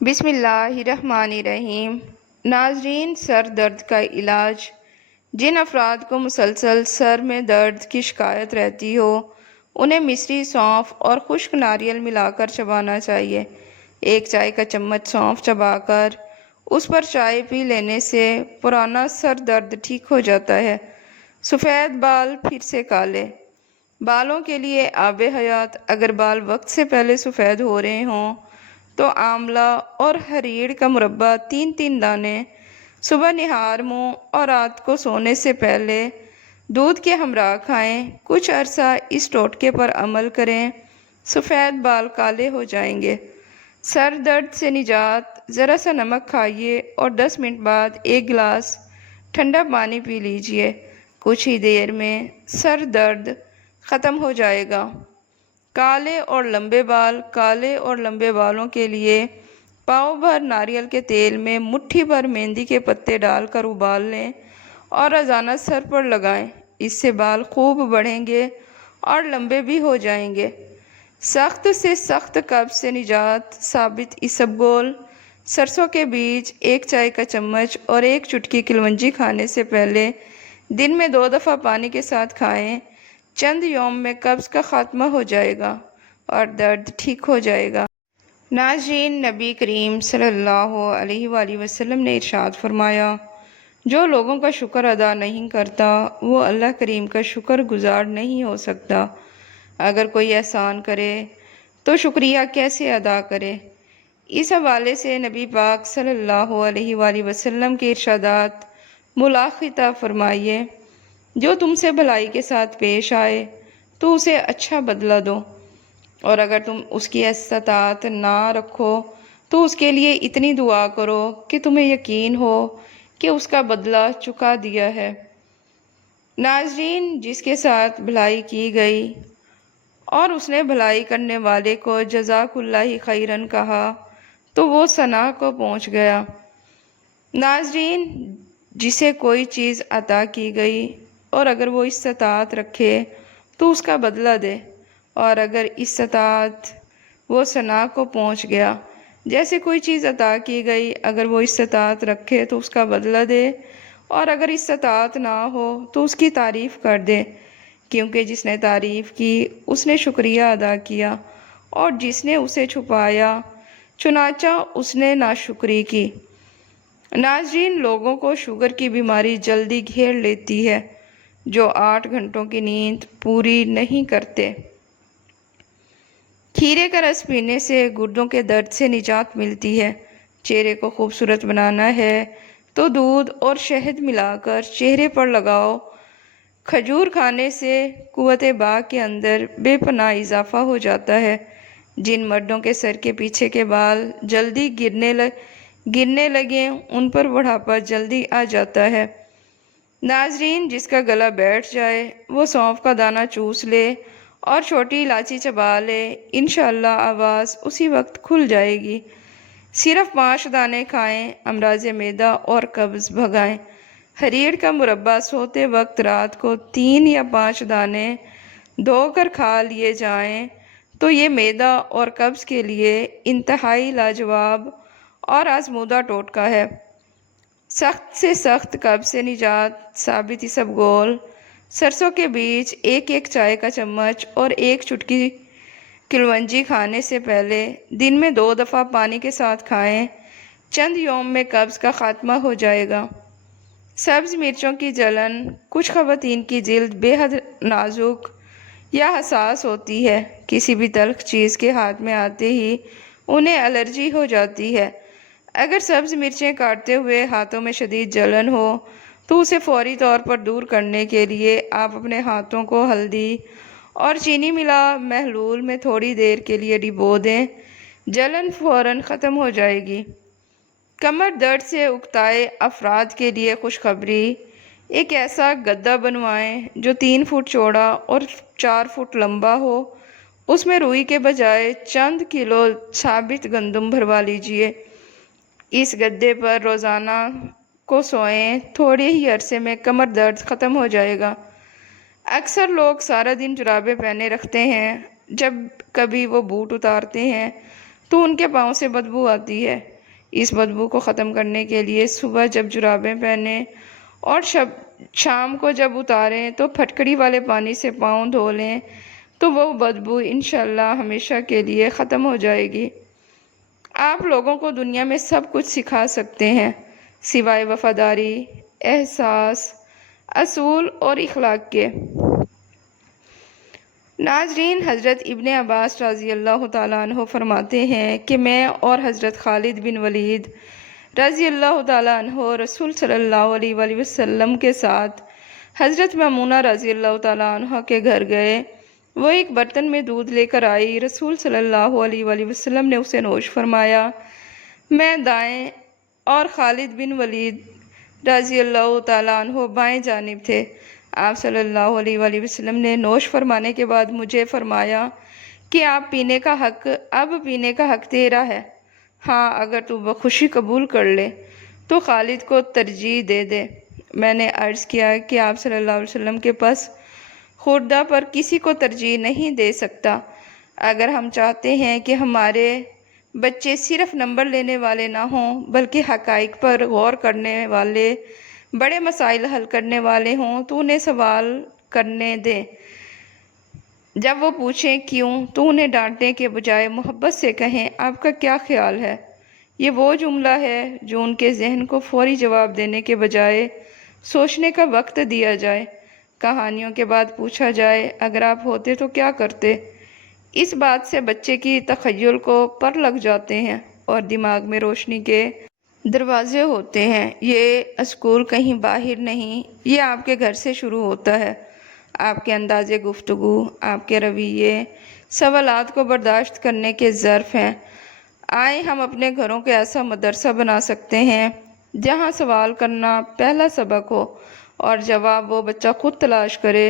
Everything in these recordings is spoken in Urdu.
بسم اللہ الرحمن الرحیم۔ ناظرین، سر درد کا علاج۔ جن افراد کو مسلسل سر میں درد کی شکایت رہتی ہو انہیں مصری سونف اور خشک ناریل ملا کر چبانا چاہیے۔ 1 چائے کا چمچ سونف چبا کر اس پر چائے پی لینے سے پرانا سر درد ٹھیک ہو جاتا ہے۔ سفید بال پھر سے کالے۔ بالوں کے لیے آب حیات۔ اگر بال وقت سے پہلے سفید ہو رہے ہوں تو آملہ اور ہریڑ کا مربع 3 دانے صبح نہار منہ اور رات کو سونے سے پہلے دودھ کے ہمراہ کھائیں۔ کچھ عرصہ اس ٹوٹکے پر عمل کریں، سفید بال کالے ہو جائیں گے۔ سر درد سے نجات۔ ذرا سا نمک کھائیے اور 10 منٹ بعد 1 گلاس ٹھنڈا پانی پی لیجیے۔ کچھ ہی دیر میں سر درد ختم ہو جائے گا۔ کالے اور لمبے بال۔ کالے اور لمبے بالوں کے لیے پاؤ بھر ناریل کے تیل میں مٹھی بھر مہندی کے پتے ڈال کر ابال لیں اور روزانہ سر پر لگائیں۔ اس سے بال خوب بڑھیں گے اور لمبے بھی ہو جائیں گے۔ سخت سے سخت قبض سے نجات۔ ثابت اسبگول، سرسوں کے بیج 1 چائے کا چمچ اور 1 چٹکی کلونجی کھانے سے پہلے دن میں 2 دفعہ پانی کے ساتھ کھائیں۔ چند یوم میں قبض کا خاتمہ ہو جائے گا اور درد ٹھیک ہو جائے گا۔ ناظرین، نبی کریم صلی اللہ علیہ وآلہ وسلم نے ارشاد فرمایا، جو لوگوں کا شکر ادا نہیں کرتا وہ اللہ کریم کا شکر گزار نہیں ہو سکتا۔ اگر کوئی احسان کرے تو شکریہ کیسے ادا کرے؟ اس حوالے سے نبی پاک صلی اللہ علیہ وآلہ وسلم کے ارشادات ملاحظہ فرمائیے، جو تم سے بھلائی کے ساتھ پیش آئے تو اسے اچھا بدلہ دو، اور اگر تم اس کی استطاعت نہ رکھو تو اس کے لیے اتنی دعا کرو کہ تمہیں یقین ہو کہ اس کا بدلہ چکا دیا ہے۔ ناظرین، جس کے ساتھ بھلائی کی گئی اور اس نے بھلائی کرنے والے کو جزاک اللہ خیرن کہا تو وہ ثنا کو پہنچ گیا۔ ناظرین، جسے کوئی چیز عطا کی گئی اور اگر وہ استطاعت رکھے تو اس کا بدلہ دے، اور اگر استطاعت وہ ثنا کو پہنچ گیا۔ جیسے کوئی چیز عطا کی گئی، اگر وہ استطاعت رکھے تو اس کا بدلہ دے، اور اگر استطاعت نہ ہو تو اس کی تعریف کر دے، کیونکہ جس نے تعریف کی اس نے شکریہ ادا کیا، اور جس نے اسے چھپایا چنانچہ اس نے ناشکری کی۔ ناظرین، لوگوں کو شوگر کی بیماری جلدی گھیر لیتی ہے جو 8 گھنٹوں کی نیند پوری نہیں کرتے۔ کھیرے کا رس پینے سے گردوں کے درد سے نجات ملتی ہے۔ چہرے کو خوبصورت بنانا ہے تو دودھ اور شہد ملا کر چہرے پر لگاؤ۔ کھجور کھانے سے قوت باغ کے اندر بے پناہ اضافہ ہو جاتا ہے۔ جن مردوں کے سر کے پیچھے کے بال جلدی گرنے لگے ان پر بڑھاپا جلدی آ جاتا ہے۔ ناظرین، جس کا گلا بیٹھ جائے وہ سونف کا دانہ چوس لے اور چھوٹی الائچی چبا لے، انشاءاللہ آواز اسی وقت کھل جائے گی۔ صرف 5 دانے کھائیں، امراض معدہ اور قبض بھگائیں۔ ہریڑ کا مربع سوتے وقت رات کو 3 یا 5 دانے دھو کر کھا لیے جائیں تو یہ معدہ اور قبض کے لیے انتہائی لاجواب اور آزمودہ ٹوٹکا ہے۔ سخت سے سخت قبض سے نجات۔ ثابت اسبگول، سرسوں کے بیج 1 چائے کا چمچ اور 1 چٹکی کلونجی کھانے سے پہلے دن میں 2 دفعہ پانی کے ساتھ کھائیں۔ چند یوم میں قبض کا خاتمہ ہو جائے گا۔ سبز مرچوں کی جلن۔ کچھ خواتین کی جلد بے حد نازک یا حساس ہوتی ہے۔ کسی بھی تلخ چیز کے ہاتھ میں آتے ہی انہیں الرجی ہو جاتی ہے۔ اگر سبز مرچیں کاٹتے ہوئے ہاتھوں میں شدید جلن ہو تو اسے فوری طور پر دور کرنے کے لیے آپ اپنے ہاتھوں کو ہلدی اور چینی ملا محلول میں تھوڑی دیر کے لیے ڈبو دیں، جلن فوراً ختم ہو جائے گی۔ کمر درد سے اکتائے افراد کے لیے خوشخبری، ایک ایسا گدا بنوائیں جو 3 فٹ چوڑا اور 4 فٹ لمبا ہو۔ اس میں روئی کے بجائے چند کلو ثابت گندم بھروا لیجیے۔ اس گدے پر روزانہ کو سوئیں، تھوڑے ہی عرصے میں کمر درد ختم ہو جائے گا۔ اکثر لوگ سارا دن جرابیں پہنے رکھتے ہیں، جب کبھی وہ بوٹ اتارتے ہیں تو ان کے پاؤں سے بدبو آتی ہے۔ اس بدبو کو ختم کرنے کے لیے صبح جب جرابیں پہنیں اور شام کو جب اتاریں تو پھٹکڑی والے پانی سے پاؤں دھو لیں تو وہ بدبو انشاءاللہ ہمیشہ کے لیے ختم ہو جائے گی۔ آپ لوگوں کو دنیا میں سب کچھ سکھا سکتے ہیں سوائے وفاداری، احساس، اصول اور اخلاق کے۔ ناظرین، حضرت ابن عباس رضی اللہ تعالیٰ عنہ فرماتے ہیں کہ میں اور حضرت خالد بن ولید رضی اللہ تعالیٰ عنہ رسول صلی اللہ علیہ وآلہ وسلم کے ساتھ حضرت میمونہ رضی اللہ تعالیٰ عنہ کے گھر گئے۔ وہ ایک برتن میں دودھ لے کر آئی۔ رسول صلی اللہ علیہ وآلہ وسلم نے اسے نوش فرمایا۔ میں دائیں اور خالد بن ولید رضی اللہ تعالیٰ عنہ بائیں جانب تھے۔ آپ صلی اللہ علیہ وآلہ وسلم نے نوش فرمانے کے بعد مجھے فرمایا کہ اب پینے کا حق تیرا ہے۔ ہاں، اگر تو بخوشی قبول کر لے تو خالد کو ترجیح دے دے۔ میں نے عرض کیا کہ آپ صلی اللہ علیہ وسلم کے پاس خوردہ پر کسی کو ترجیح نہیں دے سکتا۔ اگر ہم چاہتے ہیں کہ ہمارے بچے صرف نمبر لینے والے نہ ہوں بلکہ حقائق پر غور کرنے والے، بڑے مسائل حل کرنے والے ہوں تو انہیں سوال کرنے دیں۔ جب وہ پوچھیں کیوں تو انہیں ڈانٹنے کے بجائے محبت سے کہیں آپ کا کیا خیال ہے۔ یہ وہ جملہ ہے جو ان کے ذہن کو فوری جواب دینے کے بجائے سوچنے کا وقت دیا جائے۔ کہانیوں کے بعد پوچھا جائے اگر آپ ہوتے تو کیا کرتے۔ اس بات سے بچے کی تخیل کو پر لگ جاتے ہیں اور دماغ میں روشنی کے دروازے ہوتے ہیں۔ یہ اسکول کہیں باہر نہیں، یہ آپ کے گھر سے شروع ہوتا ہے۔ آپ کے انداز گفتگو، آپ کے رویے سوالات کو برداشت کرنے کے ظرف ہیں۔ آئیں ہم اپنے گھروں کو ایسا مدرسہ بنا سکتے ہیں جہاں سوال کرنا پہلا سبق ہو اور جواب وہ بچہ خود تلاش کرے۔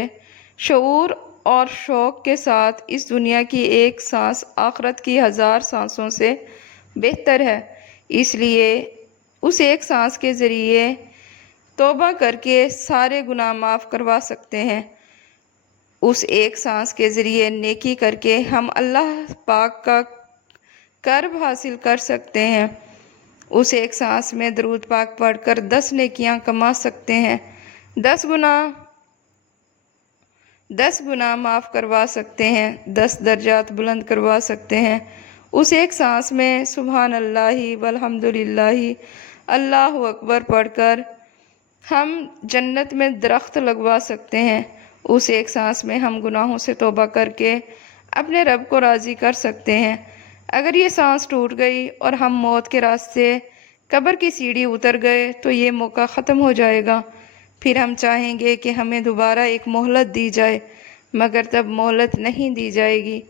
شعور اور شوق کے ساتھ اس دنیا کی ایک سانس آخرت کی 1000 سانسوں سے بہتر ہے، اس لیے اس ایک سانس کے ذریعے توبہ کر کے سارے گناہ معاف کروا سکتے ہیں۔ اس ایک سانس کے ذریعے نیکی کر کے ہم اللہ پاک کا قرب حاصل کر سکتے ہیں۔ اس ایک سانس میں درود پاک پڑھ کر 10 نیکیاں کما سکتے ہیں، 10 گناہ معاف کروا سکتے ہیں، 10 درجات بلند کروا سکتے ہیں۔ اس ایک سانس میں سبحان اللہ والحمد للہ اللہ اکبر پڑھ کر ہم جنت میں درخت لگوا سکتے ہیں۔ اس ایک سانس میں ہم گناہوں سے توبہ کر کے اپنے رب کو راضی کر سکتے ہیں۔ اگر یہ سانس ٹوٹ گئی اور ہم موت کے راستے قبر کی سیڑھی اتر گئے تو یہ موقع ختم ہو جائے گا۔ پھر ہم چاہیں گے کہ ہمیں دوبارہ ایک مہلت دی جائے، مگر تب مہلت نہیں دی جائے گی۔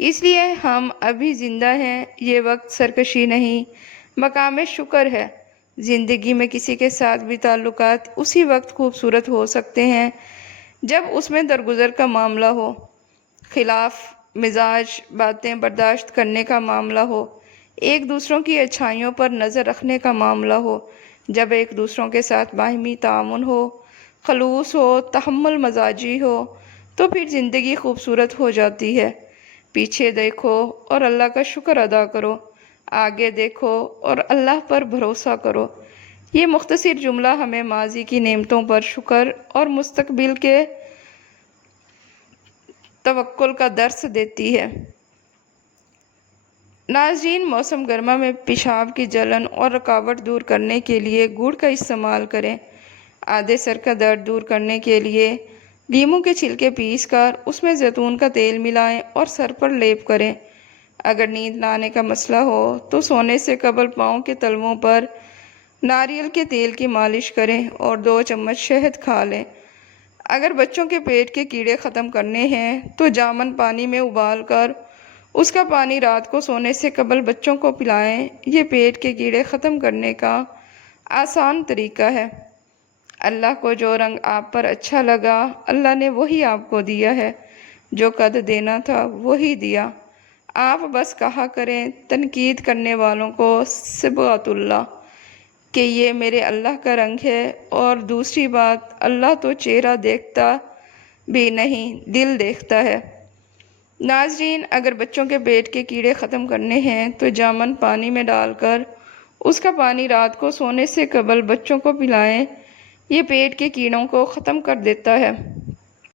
اس لیے ہم ابھی زندہ ہیں، یہ وقت سرکشی نہیں، مقام شکر ہے۔ زندگی میں کسی کے ساتھ بھی تعلقات اسی وقت خوبصورت ہو سکتے ہیں جب اس میں درگزر کا معاملہ ہو، خلاف مزاج باتیں برداشت کرنے کا معاملہ ہو، ایک دوسروں کی اچھائیوں پر نظر رکھنے کا معاملہ ہو، جب ایک دوسروں کے ساتھ باہمی تعاون ہو، خلوص ہو، تحمل مزاجی ہو، تو پھر زندگی خوبصورت ہو جاتی ہے۔ پیچھے دیکھو اور اللہ کا شکر ادا کرو، آگے دیکھو اور اللہ پر بھروسہ کرو۔ یہ مختصر جملہ ہمیں ماضی کی نعمتوں پر شکر اور مستقبل کے توکل کا درس دیتی ہے۔ ناظرین، موسم گرما میں پیشاب کی جلن اور رکاوٹ دور کرنے کے لیے گڑ کا استعمال کریں۔ آدھے سر کا درد دور کرنے کے لیے لیموں کے چھلکے پیس کر اس میں زیتون کا تیل ملائیں اور سر پر لیپ کریں۔ اگر نیند نہ آنے کا مسئلہ ہو تو سونے سے قبل پاؤں کے تلووں پر ناریل کے تیل کی مالش کریں اور 2 چمچ شہد کھا لیں۔ اگر بچوں کے پیٹ کے کیڑے ختم کرنے ہیں تو جامن پانی میں ابال کر اس کا پانی رات کو سونے سے قبل بچوں کو پلائیں۔ یہ پیٹ کے کیڑے ختم کرنے کا آسان طریقہ ہے۔ اللہ کو جو رنگ آپ پر اچھا لگا اللہ نے وہی آپ کو دیا ہے، جو قد دینا تھا وہی دیا۔ آپ بس کہا کریں تنقید کرنے والوں کو صبغۃ اللہ کہ یہ میرے اللہ کا رنگ ہے، اور دوسری بات اللہ تو چہرہ دیکھتا بھی نہیں، دل دیکھتا ہے۔ ناظرین، اگر بچوں کے پیٹ کے کیڑے ختم کرنے ہیں تو جامن پانی میں ڈال کر اس کا پانی رات کو سونے سے قبل بچوں کو پلائیں۔ یہ پیٹ کے کیڑوں کو ختم کر دیتا ہے۔